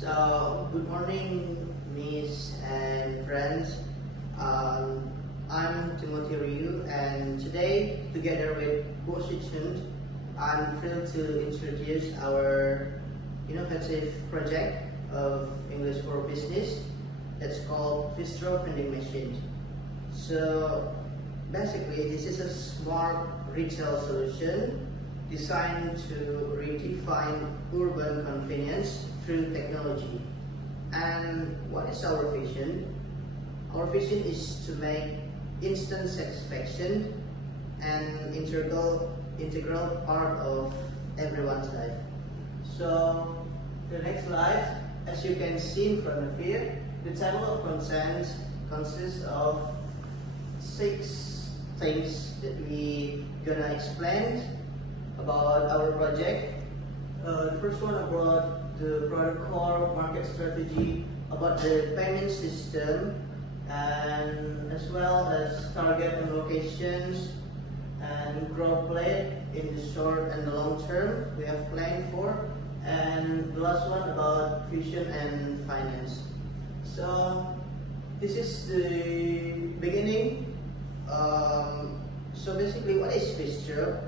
Good morning, Miss and friends. I'm Timothy Ryu, and today, together with co-student, I'm thrilled to introduce our innovative project of English for Business that's called Vistro vending machine. So, basically, this is a smart retail solution designed to redefine urban convenience through technology. And what is our vision? Our vision is to make instant satisfaction an integral part of everyone's life. So the next slide, as you can see in front of here, the table of contents consists of 6 things that we gonna explain about our project. The first one about the product core, market strategy, about the payment system, and as well as target and locations and growth plan in the short and the long term we have planned for, and the last one about vision and finance. So this is the beginning. So basically, what is Vistro?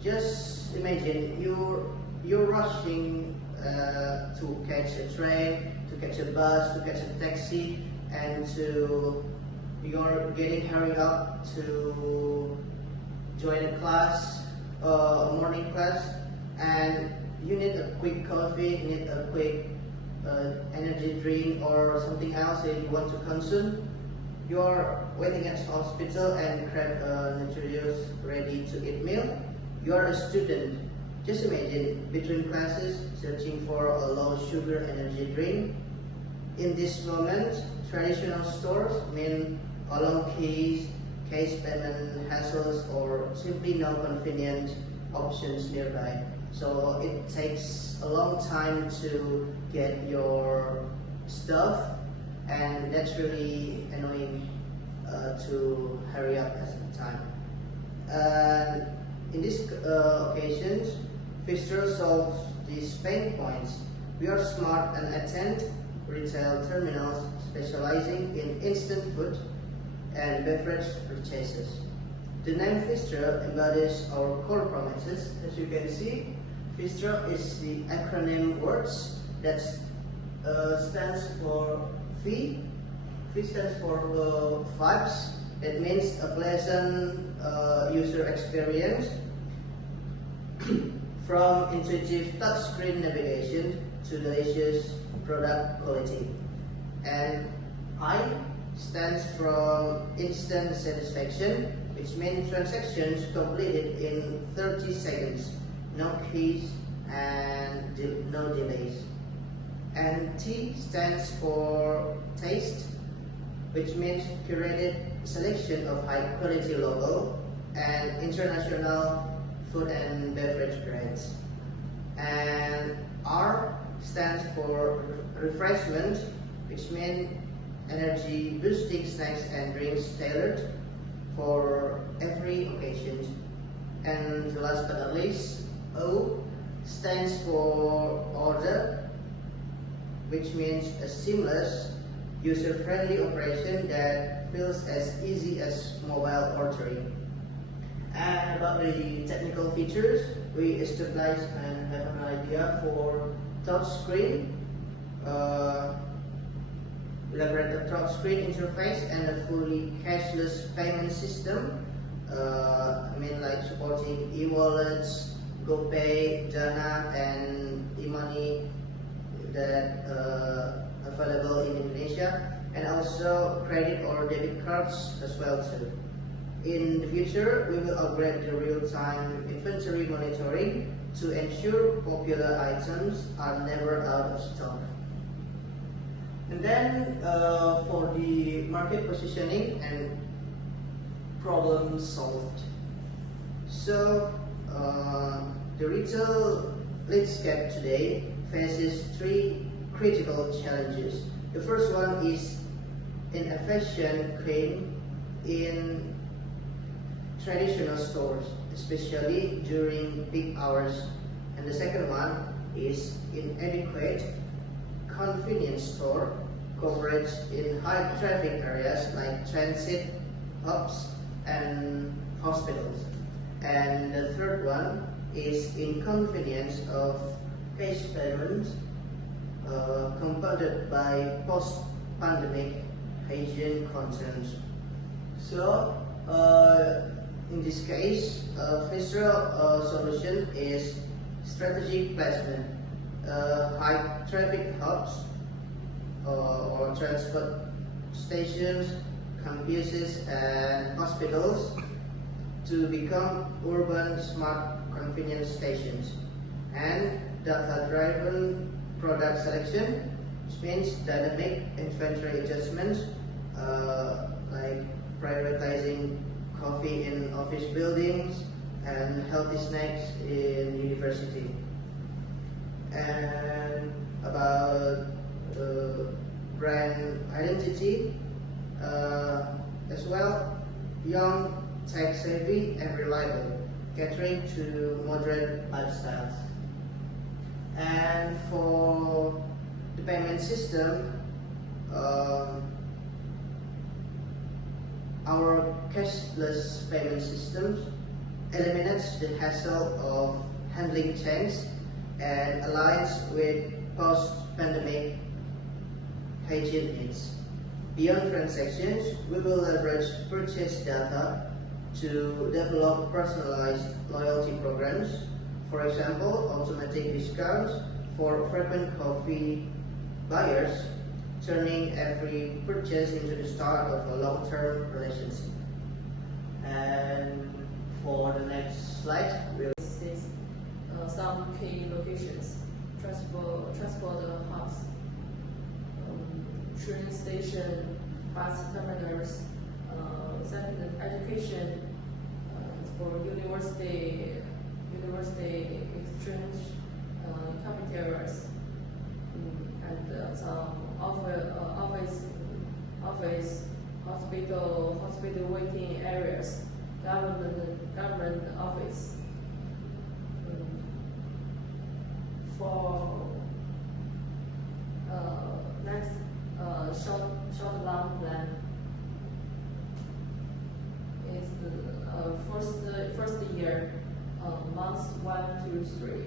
Just imagine you're rushing to catch a train, to catch a bus, to catch a taxi, and you're getting hurried up to join a class, a morning class, and you need a quick coffee, you need a quick energy drink or something else that you want to consume. You're waiting at the hospital and grab a nutritious, ready-to-eat meal. You're a student. Just imagine between classes searching for a low-sugar energy drink. In this moment, traditional stores mean long queues, case payment hassles, or simply no convenient options nearby. So it takes a long time to get your stuff, and that's really annoying to hurry up at the time. In these occasions, Vistro solves these pain points. We are smart and attend retail terminals specializing in instant food and beverage purchases. The name Vistro embodies our core promises. As you can see, Vistro is the acronym words that stands for V. V stands for vibes. That means a pleasant user experience. From intuitive touchscreen navigation to delicious product quality. And I stands for instant satisfaction, which means transactions completed in 30 seconds, no keys and no delays. And T stands for taste, which means curated selection of high quality local and international food and beverage brands. And R stands for refreshment, which means energy boosting snacks and drinks tailored for every occasion. And last but not least, O stands for order, which means a seamless, user-friendly operation that feels as easy as mobile ordering. And about the technical features, we established and have an idea for touchscreen, elaborate a touchscreen interface and a fully cashless payment system. Like supporting e-wallets, GoPay, Dana, and e-money that available in Indonesia, and also credit or debit cards as well too. In the future, we will upgrade the real-time inventory monitoring to ensure popular items are never out of stock. And then for the market positioning and problem solved. So the retail landscape today faces 3 critical challenges. The first one is inefficient claim in traditional stores, especially during peak hours. And the second one, is inadequate convenience store coverage in high traffic areas like transit hubs and hospitals. And the third one is inconvenience of cash payments compounded by post-pandemic hygiene concerns. So, in this case, Vistro solution is strategic placement, high traffic hubs or transport stations, campuses, and hospitals to become urban smart convenience stations, and data-driven product selection, which means dynamic inventory adjustments like prioritizing coffee in office buildings and healthy snacks in university. And about brand identity as well, young, tech-savvy, and reliable, catering to moderate lifestyles. And for the payment system, our cashless payment system eliminates the hassle of handling change and aligns with post-pandemic hygiene needs. Beyond transactions, we will leverage purchase data to develop personalized loyalty programs. For example, automatic discounts for frequent coffee buyers, turning every purchase into the start of a long-term relationship. And for the next slide, we'll see some key locations: transport hubs, train station, bus terminals, secondary education, for university exchange cafeterias, and some office, hospital waiting areas, government office. For next short long plan is the first year, months 1 to 3,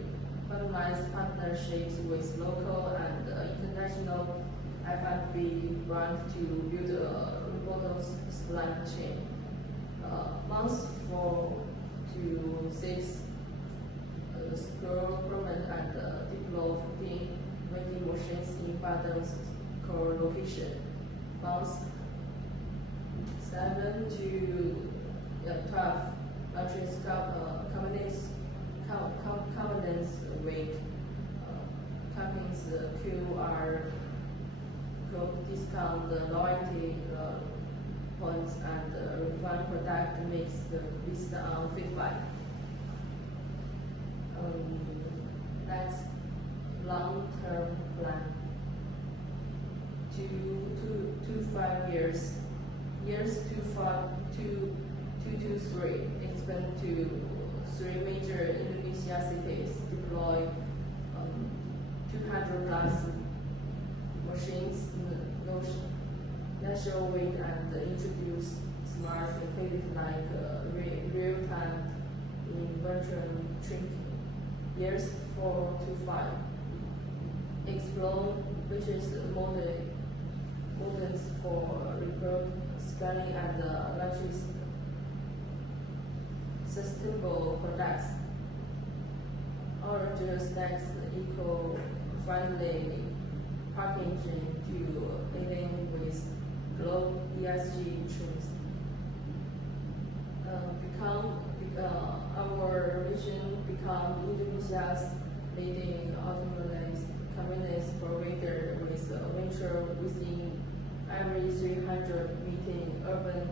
finalize partnerships with local and international F&B brands to build a robust supply chain. Months 4 to 6, scale improvement and deploy 15 vending machines in Baden's core location. Months 7 to 12, launches covenants with companies QR code discount, loyalty points, and refine product mix based on feedback. Next, long-term plan. 2 to 5 years. Years 2 to 3. Expand to 3 major Indonesia cities. Deploy 200 plus machines nationwide and introduce smart facilities like real-time inventory tracking. Years 4 to 5. Explore which is models for report scanning and launches sustainable products. Orange snacks eco-friendly packaging to align with global ESG trends. Our vision become Indonesia's leading autonomous convenience provider with a venture within every 300 meeting urban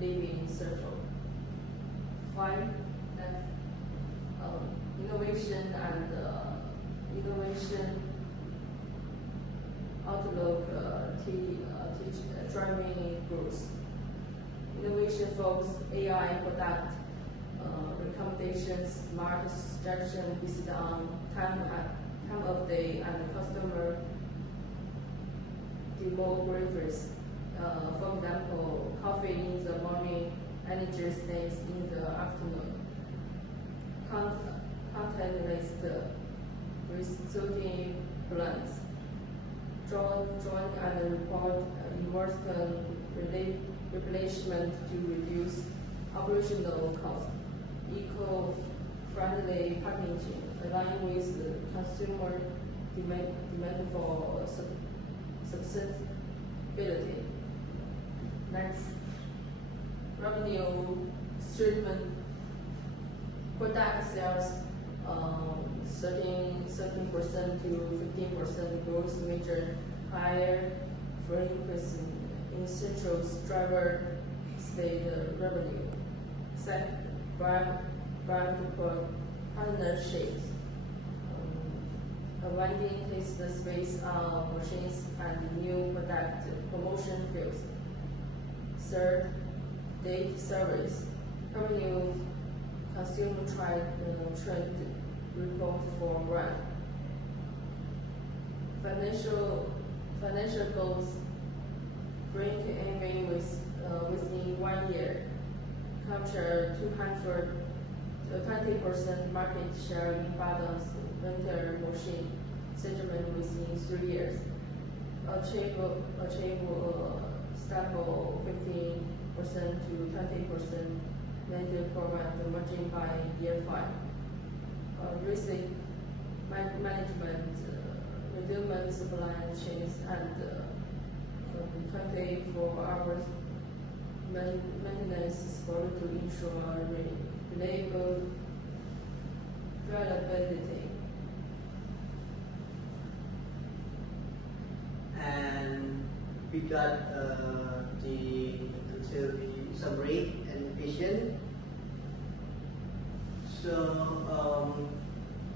living circle. 5. Innovation and innovation outlook driving growth. Innovation focus AI product recommendations, smart suggestion based on time time of day and customer demographics. For example, coffee in the morning, energy snacks in the afternoon. Content-less resulting plans. Join and report investment replacement to reduce operational costs. Eco-friendly packaging align with consumer demand for sustainability. Next, revenue streaming. Product sales 13% to 15% growth, major higher for increase in central driver state revenue. Second, brand partnerships. Vending takes the space of machines and new product promotion fields. Third, date service. Revenue consumer trend report for brand. Financial goals. Bring MV within 1 year. Capture 20% market share in balance vendor machine segment within 3 years. Achieve stable 15% to 20% net profit margin by year 5. Risk management, reducing supply chains and 24 hours maintenance support to ensure reliability. And we got until the summary and vision. So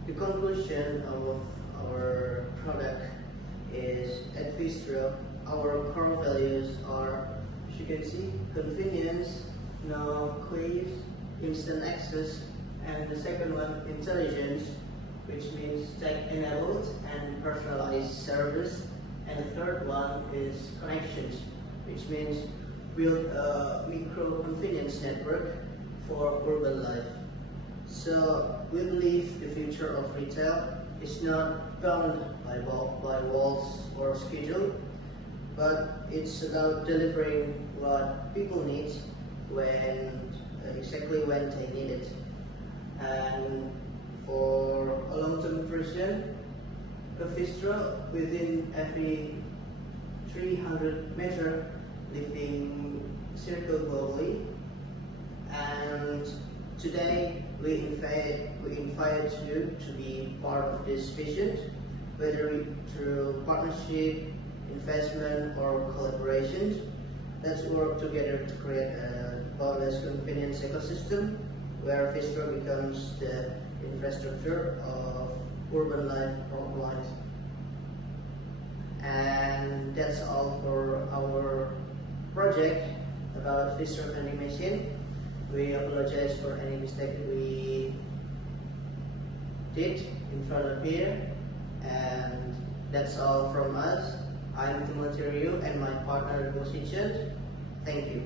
the conclusion of our product is at Vistro, our core values are, as you can see, convenience, no quiz, instant access, and the second one, intelligence, which means tech-enabled and personalized service, and the third one is connections, which means build a micro-convenience network for urban life. So we believe the future of retail is not bound by walls or schedule, but it's about delivering what people need exactly when they need it. And for a long-term version, a Vistro within every 300-meter living circle globally. And today we invite you to be part of this vision, whether through partnership, investment, or collaboration. Let's work together to create a boundless convenience ecosystem where Vistro becomes the infrastructure of urban life worldwide. And that's all for our project about Vistro vending machine. We apologize for any mistake we did in front of here, and that's all from us. I'm Timothy Ryu and my partner Go. Thank you.